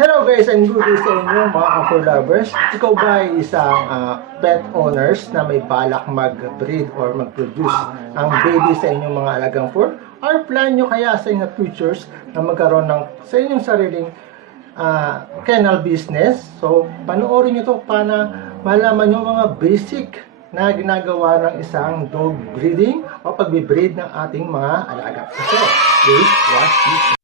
Hello guys and good day sa inyo mga ka-fur lovers. Ikaw ba ay isang pet owners na may balak mag-breed or mag-produce ng baby sa inyong mga alagang fur? Or plan nyo kaya sa inyong futures na magkaroon ng sa inyong sariling kennel business? So panoorin nyo to para malaman nyo mga basic na ginagawa ng isang dog breeding o pag-breed ng ating mga alaga. So please watch this.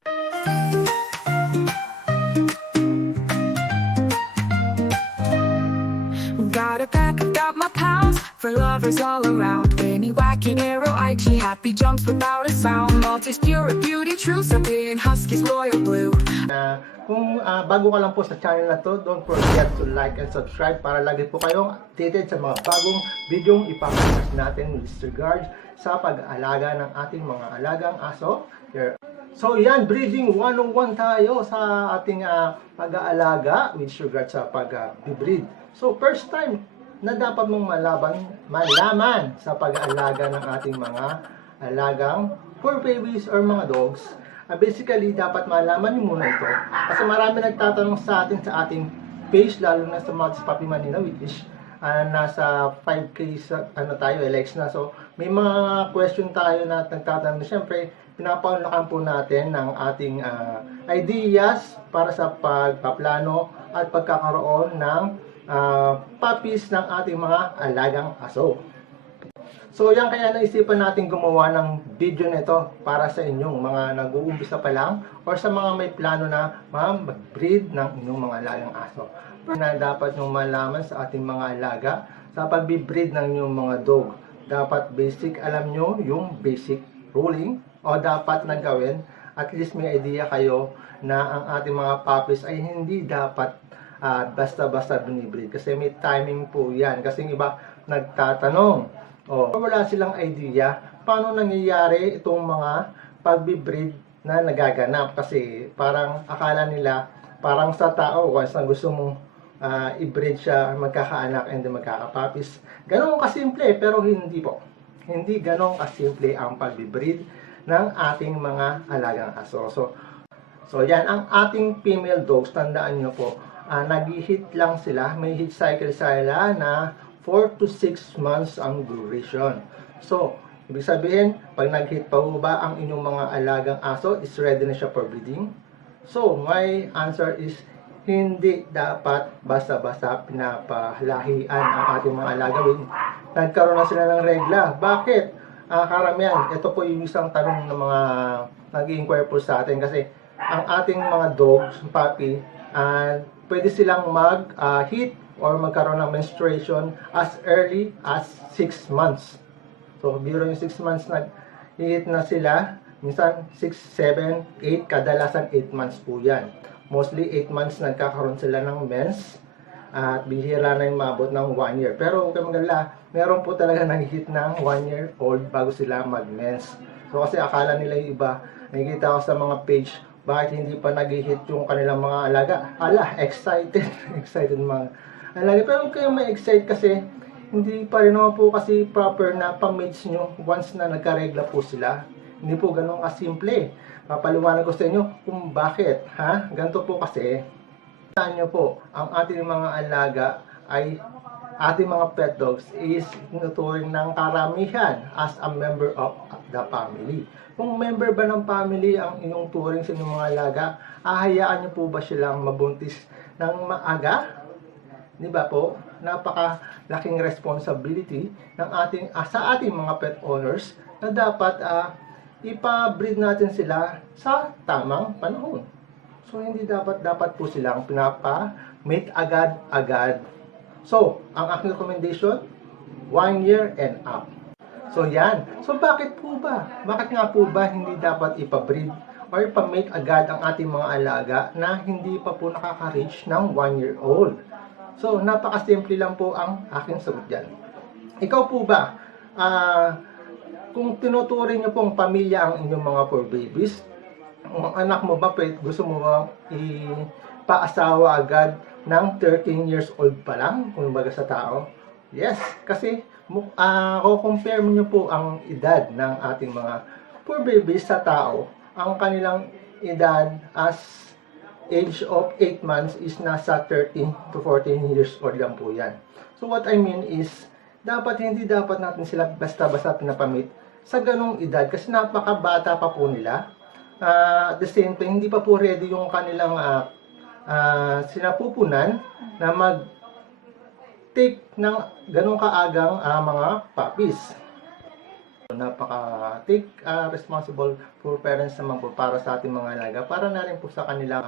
Got a pack, got my pals, for lovers all around. Penny whacking arrow, IG, happy jumps without a sound. Maltese pure beauty, true, Siberian Huskies, royal blue. Kung bago ka lang po sa channel na to, don't forget to like and subscribe para lagi po kayong updated sa mga bagong videong ipapalabas natin with regards sa pag-aalaga ng ating mga alagang aso. So yan, breeding 101 tayo sa ating pag-aalaga with regards sa pag-breed. So first time na dapat mong malaman sa pag-aalaga ng ating mga alagang fur babies or mga dogs. Basically, dapat malaman nyo muna ito. Kasi marami nagtatanong sa atin sa ating page, lalo na sa Maltese Puppy Manila, which is nasa 5K tayo, LX na. So, may mga question tayo na nagtatanong. Siyempre, pinapaunlakan po natin ng ating ideas para sa pagpaplano at pagkakaroon ng puppies ng ating mga alagang aso. So yan, kaya naisipan natin gumawa ng video nito para sa inyong mga nag-uumpisa pa lang or sa mga may plano na mag-breed ng inyong mga alagang aso. Na dapat nyo malaman sa ating mga alaga sa pag-breed ng inyong mga dog. Dapat basic, alam nyo yung basic ruling o dapat na gawin. At least may idea kayo na ang ating mga puppies ay hindi dapat basta-basta binibreed. Kasi may timing po yan. Kasi iba nagtatanong, wala silang idea paano nangyayari itong mga pag-breed na nagaganap. Kasi parang akala nila, parang sa tao, once na gusto mong i-breed siya, magkakaanak and then magkakapapis. Ganun kasimple, pero hindi po. Hindi ganun kasimple ang pag-breed ng ating mga alagang aso. So yan, ang ating female dogs, tandaan nyo po, nag-hit lang sila, may hit cycle sila na 4 to 6 months ang duration. So, ibig sabihin, pag nag-hit pa ba ang inyong mga alagang aso, is ready na siya for breeding? So, my answer is, hindi dapat basta-basta pinapalahian ang ating mga alaga. Nagkaroon na sila ng regla. Bakit? Karamihan, ito po yung isang tanong ng mga nag-inquire po sa atin. Kasi, ang ating mga dogs, puppy, pwede silang mag-hit or magkaroon ng menstruation as early as 6 months. So, biro yung 6 months nag-hit na sila. Minsan, 6, 7, 8, kadalasan 8 months po yan. Mostly 8 months nagkakaroon sila ng mens. At bihira na yung maabot ng 1 year. Pero huwag magala, meron po talaga nag-hit ng 1 year old bago sila mag-mens. So, kasi akala nila yung iba, nakikita ko sa mga page, bakit hindi pa nag-hit yung kanilang mga alaga? Excited. Excited mga alaga. Pero huwag kayong ma-excite kasi hindi pa rin naman po kasi proper na pang-mates nyo once na nagkaregla po sila. Hindi po ganun kasimple. Papaliwanag ko sa inyo kung bakit. Ganito po kasi. Tandaan nyo po, ang ating mga alaga ay ating mga pet dogs is tinuturing ng karamihan as a member of the family. Kung member ba ng family ang inyong turing sa inyong mga alaga, ahayaan nyo po ba silang mabuntis ng maaga? Di ba po? Napakalaking responsibility ng sa ating mga pet owners na dapat ipa-breed natin sila sa tamang panahon. So, hindi dapat po silang pinapa-mate agad-agad. So, ang aking recommendation, 1 year and up. So, yan. So, bakit po ba? Bakit nga po ba hindi dapat ipa-breed or ipa-mate agad ang ating mga alaga na hindi pa po nakaka-reach ng 1 year old? So, napaka-simple lang po ang aking sagot dyan. Ikaw po ba, kung tinuturing nyo pong pamilya ang inyong mga fur babies, ang anak mo ba, gusto mo ba ipaasawa agad ng 13 years old pa lang, kung baga sa tao? Yes, kasi compare nyo po ang edad ng ating mga fur babies sa tao, ang kanilang edad as age of 8 months is nasa 13 to 14 years old lang po yan. So what I mean is, hindi dapat natin sila basta-basta pinapamit sa ganong edad kasi napakabata pa po nila. At the same time, hindi pa po ready yung kanilang sinapupunan na mag-take ng ganong kaagang mga puppies. Napaka-take responsible for parents naman po para sa ating mga alaga para na rin po sa kanilang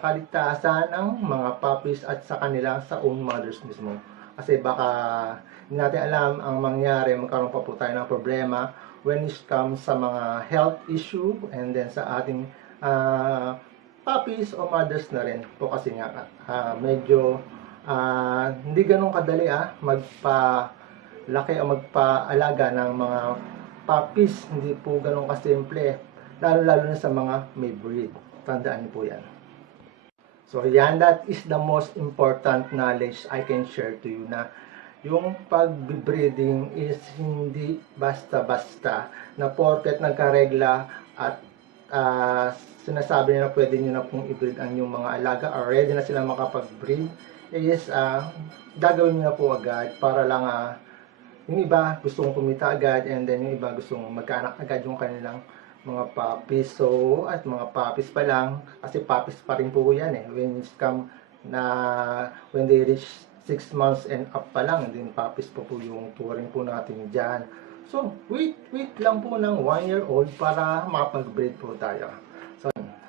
kaligtasan ng mga puppies at sa kanila sa own mothers mismo. Kasi baka hindi natin alam ang mangyari, magkaroon pa po tayo ng problema when it comes sa mga health issue and then sa ating puppies o mothers na rin po kasi nga medyo hindi ganun kadali magpa-laki o magpa-alaga ng mga puppies. Hindi po ganun kasimple, lalo-lalo na sa mga may breed. Tandaan niyo po yan. So yan, that is the most important knowledge I can share to you na yung pag-breeding is hindi basta-basta na porket nagkaregla at sinasabi nila pwede nyo na pong i-breed ang yung mga alaga or ready na sila makapag-breed is gagawin nyo na po agad para lang yung iba gustong kumita agad and then yung iba gustong magkaanak agad yung kanilang mga puppies. So at mga puppies pa lang kasi puppies pa rin po yan when they reach 6 months and up pa lang, din puppies pa po yung turing po natin dyan. So, wait lang po ng 1-year-old para makapag-breed po tayo.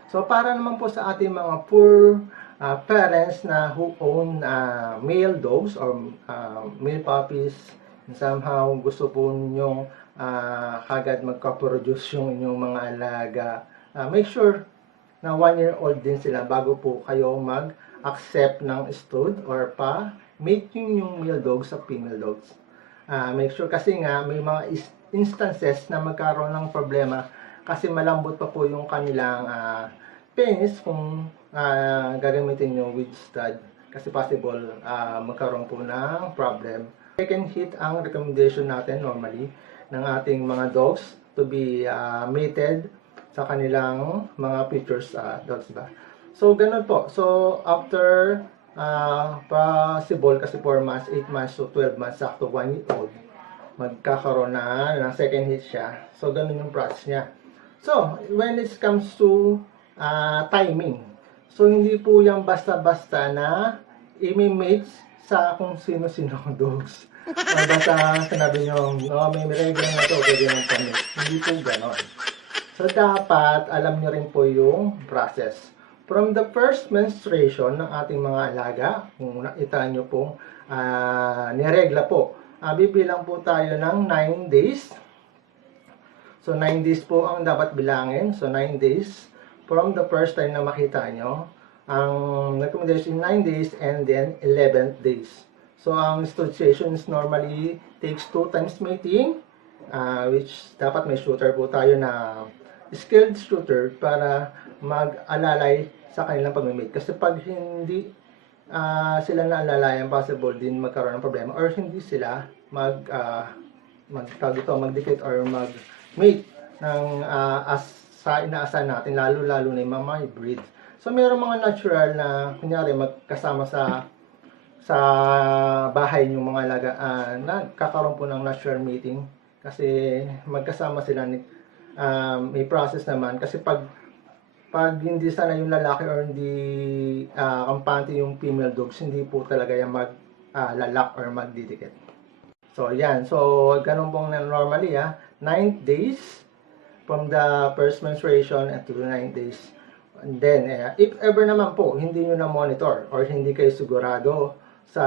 So, para naman po sa ating mga poor parents na who own male dogs or male puppies, and somehow gusto po ninyong kagad magka-produce yung inyong mga alaga, make sure na 1-year-old din sila bago po kayo mag-accept ng stud or mating yung male dogs sa female dogs. Make sure kasi nga may mga instances na magkaroon ng problema kasi malambot pa po yung kanilang penis kung gagamitin nyo with stud kasi possible magkaroon po ng problem. Second hit ang recommendation natin normally ng ating mga dogs to be mated sa kanilang mga features dogs ba. So ganun po. So after possible kasi 4 months, 8 months to 12 months sakto 1-year-old magkakaroon na ng second hit siya. So ganun yung process niya. So when it comes to timing, so hindi po yung basta-basta na i-mate sa kung sino-sino dogs. Basta sinabi nyo, may regla na to, pwede nang pamit. Hindi po ganon. So dapat alam nyo rin po yung process. From the first menstruation ng ating mga alaga, kung nakita nyo pong niregla po, bibilang po tayo ng 9 days. So 9 days po ang dapat bilangin. So 9 days from the first time na makita nyo. Ang recommendation 9 days and then 11 days. So ang menstruation normally takes 2 times mating, which dapat may shooter po tayo na skilled shooter para mag-alalay sa kanilang pag-mate. Kasi pag hindi sila na-alalayan, possible din magkaroon ng problema or hindi sila mag-dictate or mag-mate ng sa inaasahan natin, lalo-lalo na yung mga breed. So, mayroong mga natural na, kunyari, magkasama sa bahay yung mga alaga, nagkakaroon po ng natural mating kasi magkasama sila may process naman kasi pag hindi sana yung lalaki or hindi kampante yung female dogs, hindi po talaga yung lalak or magdidikit. So yan, so ganun pong normally 9 days from the first menstruation and to 9 days. And then if ever naman po hindi nyo na monitor or hindi kayo sigurado sa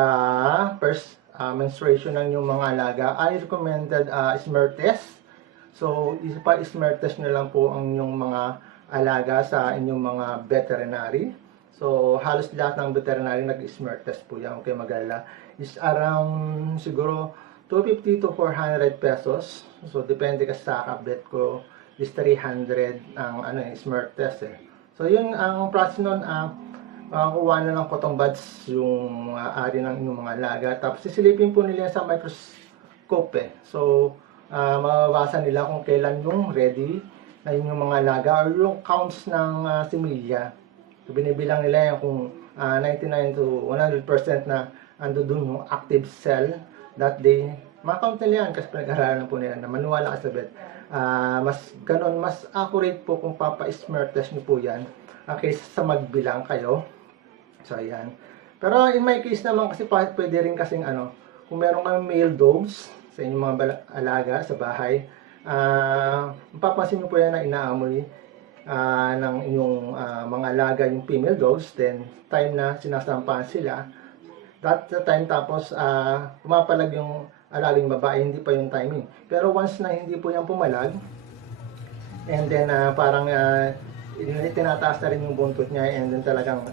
first menstruation ng inyong mga alaga, I recommended smear test. So, smear test nyo lang po ang inyong mga alaga sa inyong mga veterinary. So, halos lahat ng veterinary nag-smear test po yan. Okay, mag-alala. Is around siguro 250 to 400 pesos. So, depende kasi sa vet ko is 300 ang smear test So, yun ang process nun. Kuha na lang cotton buds yung ari ng inyong mga alaga. Tapos, sisilipin po nila sa microscope So, mababasa nila kung kailan yung ready ayun yung mga alaga or yung counts ng similya. So, binibilang nila yung kung 99 to 100% na ando dun yung active cell that day. Ma-count nila yan kasi pinag-aralan po nila na maniwala ka sa bet. Mas ganon, mas accurate po kung papa-smear test nyo po yan kaysa sa magbilang kayo. So, ayan. Pero in my case naman kasi pwede rin kasing kung meron kayong male dogs sa inyong mga alaga sa bahay, mapapansin nyo po yan na inaamoy ng inyong mga alaga yung female dogs, then time na sinasampahan sila, that the time tapos pumapalag yung alagang babae, hindi pa yung timing. Pero once na hindi po yan pumalag, and then parang tinataas na rin yung buntot niya, and then talagang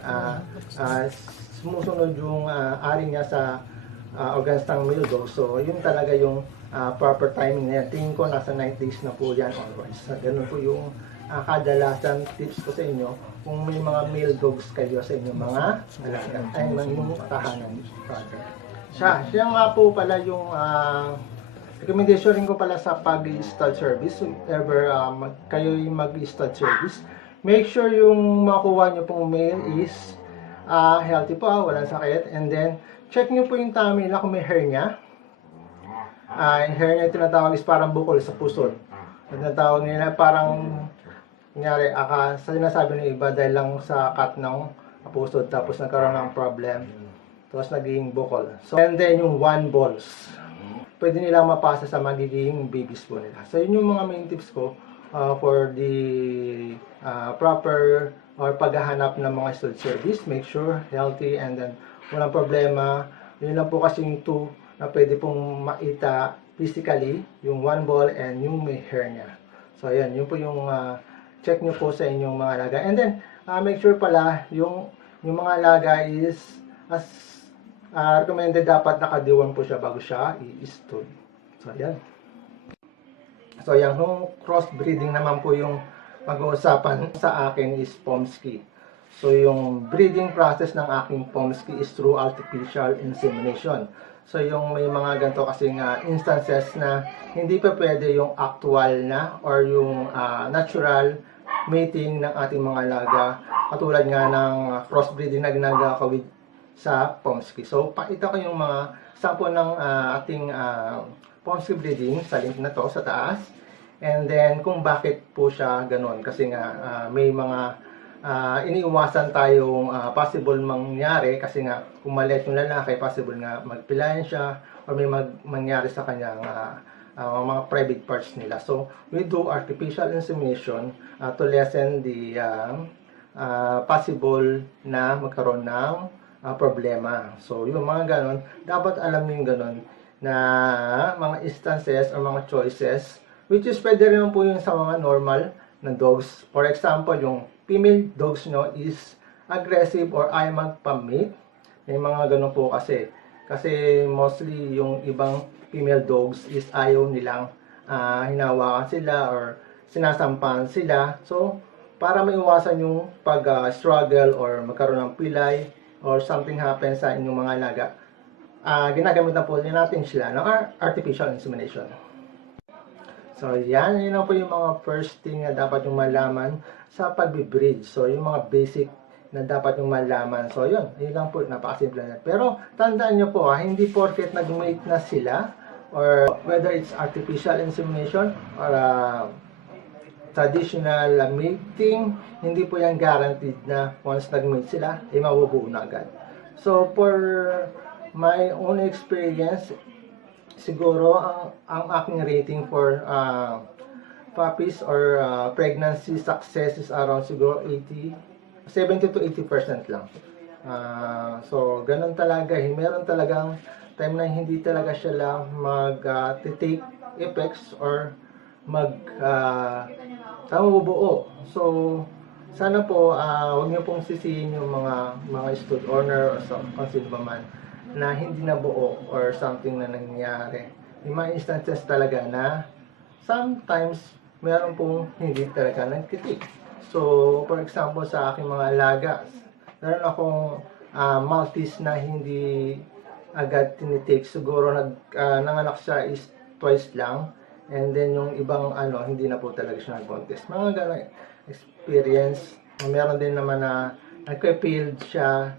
sumusunod yung ari niya sa organs ng male dog. So yun talaga yung proper timing na yan. Tingin ko nasa 9 days na po yan onwards. So, ganun po yung kadalasan tips ko sa inyo kung may mga male dogs kayo sa inyong mga alaga ay yung tahanan. Siya nga po pala yung recommendation rin ko pala sa pag-stud service. So, if ever kayo yung mag-stud service, make sure yung makuha nyo pong male is healthy po, walang sakit. And then, check nyo po yung tummy nila kung may hair niya. Yung hair niya tinatawag is parang bukol sa pusod. Tinatawag nila parang, kunyari, sa sinasabi ng iba dahil lang sa cut ng pusod tapos nagkaroon ng problem. Tapos naging bukol. So, and then yung one balls. Pwede nilang mapasa sa magiging babies po nila. So, yun yung mga main tips ko for the proper or paghahanap ng mga stud service. Make sure healthy and then walang problema. Yun lang po kasi yung two na pwede pong makita physically, yung one ball and yung may hair niya. So, ayan, yun po yung check nyo po sa inyong mga alaga. And then, make sure pala yung mga alaga is as recommended, dapat naka-deworm po siya bago siya i-stud. So, ayan. So, yung crossbreeding naman po yung pag-uusapan sa akin is Pomsky. So, yung breeding process ng aking Pomsky is through artificial insemination. So, yung may mga ganito kasing instances na hindi pa pwede yung actual na or yung natural mating ng ating mga alaga. Katulad nga ng crossbreeding na ginagawa with sa Pomsky. So, pakita ko yung mga sample ng ating Pomsky breeding sa link na to sa taas. And then, kung bakit po siya ganun. Kasi nga, may mga iniiwasan tayong possible mangyari. Kasi nga, kung maliit yung lalaki, possible nga magpilayan siya or may mangyari sa kanyang mga private parts nila. So, we do artificial insemination to lessen the possible na magkaroon ng problema. So, yung mga ganon, dapat alam nyo yung ganon na mga instances or mga choices, which is pwede rin po yun sa mga normal na dogs. For example, yung female dogs nyo is aggressive or ayaw magpamate. May mga ganon po kasi. Kasi mostly yung ibang female dogs is ayaw nilang hinawakan sila or sinasampahan sila. So, para maiwasan yung pag-struggle or magkaroon ng pilay or something happen sa inyong mga alaga, ginagamit na po natin sila ng artificial insemination. So, yun lang po yung mga first thing na dapat yung malaman sa pag-breed. So, yung mga basic na dapat yung malaman. So, yun lang po, napakasimple na. Pero, tandaan nyo po, hindi porket nag-mate na sila or whether it's artificial insemination or traditional mating, hindi po yan guaranteed na once nag-mate sila, mabubuo na agad. So, for my own experience, siguro ang aking rating for puppies or pregnancy success is around siguro 70 to 80% lang. So, ganun talaga. Meron talagang time na hindi talaga siya lang mag-take effects or mabubuo. So, sana po, huwag niyo pong sisihin yung mga stud owner or kung sino ba man na hindi nabuo or something na nangyayari. May mga instances talaga na sometimes meron pong hindi talaga nagkitik. So, for example, sa aking mga alaga, meron akong Maltese na hindi agad tinitake. Siguro nanganak siya is twice lang. And then yung ibang hindi na po talaga siya nag-contest. Mga ganun experience. Meron din naman na nagka-failed siya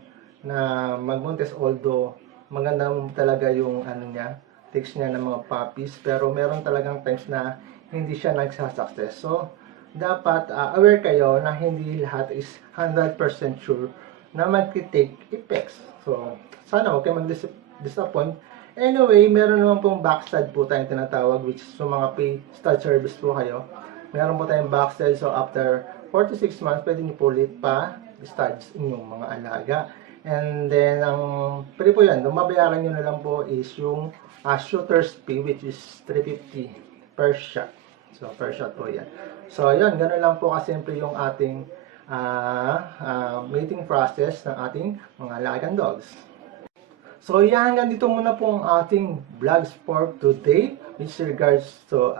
na mag-contest, although maganda talaga yung niya, takes niya ng mga puppies, pero meron talagang times na hindi siya nagsasuccess. So, dapat aware kayo na hindi lahat is 100% sure na mag-take effects. So, sana huwag kayo mag-disappoint. Anyway, meron naman pong backstage po tayong tinatawag, which is yung mga pay stud service po kayo. Meron po tayong backstage, so after 4 to 6 months, pwede nyo po ulit pa studs inyong mga alaga. And then, ang pwede po yan, mabayaran nyo na lang po is yung shooter's fee, which is 350 per shot. So, per shot po yan. So, yun, gano'n lang po kasimple yung ating mating process ng ating mga alagang dogs. So, yan, hanggang dito muna po ang ating vlogs for today with regards to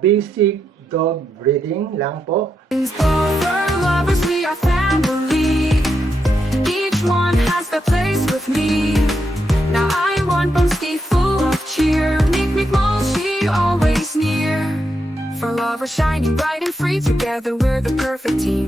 basic dog breeding lang po. For lovers, we are family. Each one has a place with me. Now I want Boomski full of cheer. Make Mo, she always near. For lovers shining bright and free, together we're the perfect team.